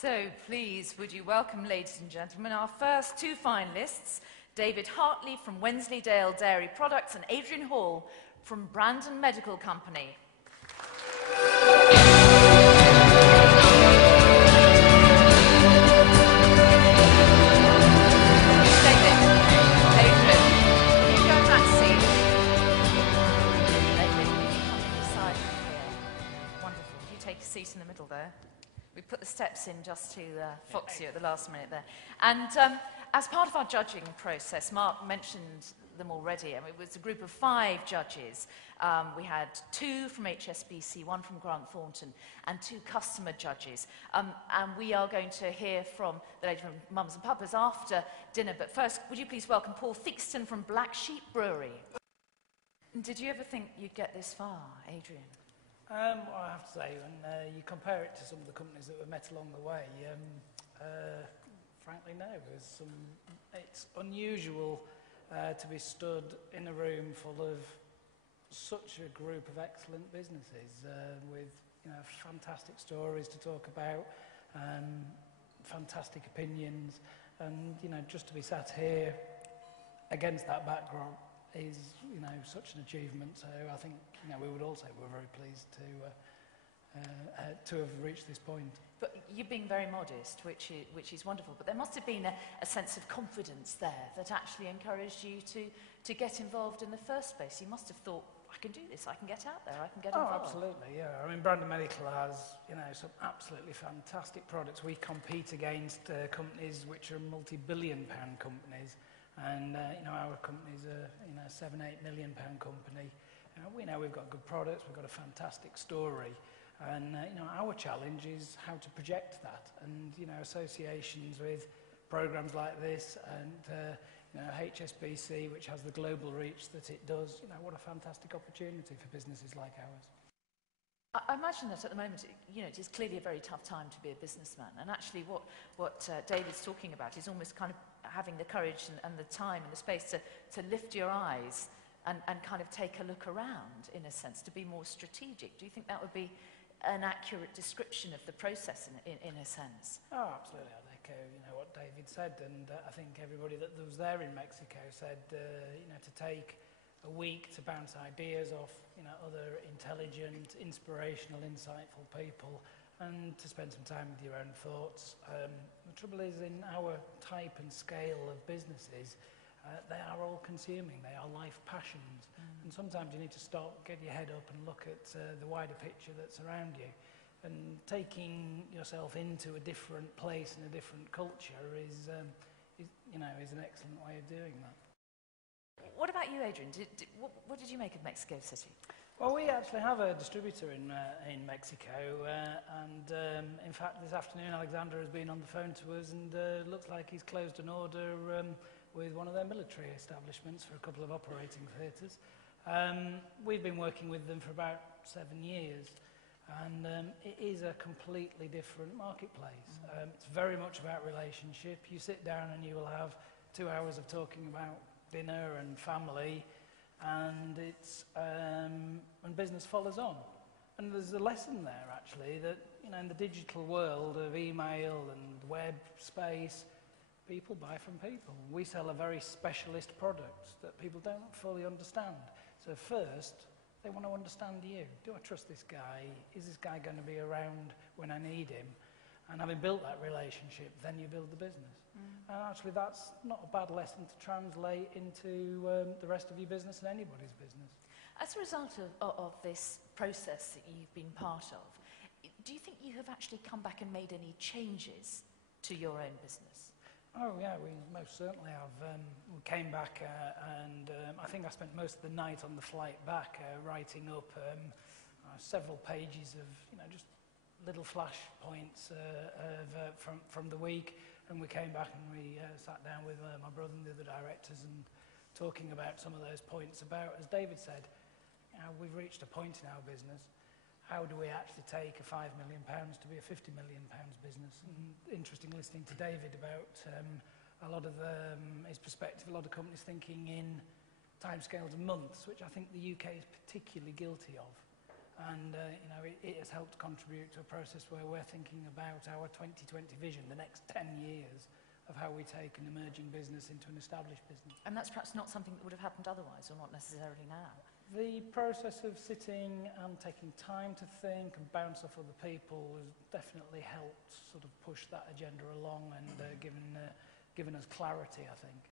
So please, would you welcome, ladies and gentlemen, our first two finalists, David Hartley from Wensleydale Dairy Products and Adrian Hall from Brandon Medical Company. David, Adrian, can you go in that seat? David, you can come inside here. Wonderful. You take a seat in the middle there. We put the steps in just to fox you at the last minute there. And as part of our judging process, Mark mentioned them already. I mean, it was a group of 5 judges. We had 2 from HSBC, 1 from Grant Thornton, and 2 customer judges. And we are going to hear from the lady from Mums and Puppers after dinner. But first, would you please welcome Paul Theakston from Black Sheep Brewery. Did you ever think you'd get this far, Adrian? Well, I have to say, when you compare it to some of the companies that were met along the way, frankly, no. It's unusual to be stood in a room full of such a group of excellent businesses with fantastic stories to talk about, fantastic opinions, and just to be sat here against that background is such an achievement. So I think we would all say we're very pleased to have reached this point. But you're being very modest, which is wonderful. But there must have been a sense of confidence there that actually encouraged you to get involved in the first place. You must have thought, I can do this, I can get out there, I can get involved. Oh, absolutely, yeah. I mean, Brandon Medical has some absolutely fantastic products. We compete against companies which are multi-billion-pound companies. And our company's a £7-8 million company. We know we've got good products, we've got a fantastic story, and our challenge is how to project that. And associations with programs like this, and HSBC, which has the global reach that it does. What a fantastic opportunity for businesses like ours. I imagine that at the moment, it is clearly a very tough time to be a businessman. And actually what David's talking about is almost kind of having the courage and the time and the space to lift your eyes and kind of take a look around, in a sense, to be more strategic. Do you think that would be an accurate description of the process in a sense? Oh, absolutely. I'd echo what David said. And I think everybody that was there in Mexico said, to take a week to bounce ideas off other intelligent, inspirational, insightful people, and to spend some time with your own thoughts. The trouble is, in our type and scale of businesses, they are all consuming, they are life passions. And sometimes you need to stop, get your head up and look at the wider picture that's around you. And taking yourself into a different place and a different culture is an excellent way of doing that. What about you, Adrian? What did you make of Mexico City? Well, we actually have a distributor in Mexico, and in fact this afternoon Alexander has been on the phone to us, and looks like he's closed an order with one of their military establishments for a couple of operating theatres. We've been working with them for about 7 years, and it is a completely different marketplace. It's very much about relationship. You sit down and you will have 2 hours of talking about dinner and family, and and business follows on. And there's a lesson there actually that in the digital world of email and web space, people buy from people. We sell a very specialist product that people don't fully understand. So first they want to understand you. Do I trust this guy? Is this guy going to be around when I need him? And having built that relationship, then you build the business. And actually that's not a bad lesson to translate into the rest of your business and anybody's business. As a result of this process that you've been part of, do you think you have actually come back and made any changes to your own business? Oh yeah, we most certainly have. We came back and I think I spent most of the night on the flight back writing up several pages of just little flash points from the week. And we came back and we sat down with my brother and the other directors and talking about some of those points about, as David said, we've reached a point in our business. How do we actually take a £5 million to be a £50 million business? And interesting listening to David about a lot of his perspective, a lot of companies thinking in timescales of months, which I think the UK is particularly guilty of. And it has helped contribute to a process where we're thinking about our 2020 vision, the next 10 years of how we take an emerging business into an established business. And that's perhaps not something that would have happened otherwise, or not necessarily now. The process of sitting and taking time to think and bounce off other people has definitely helped sort of push that agenda along and given us clarity, I think.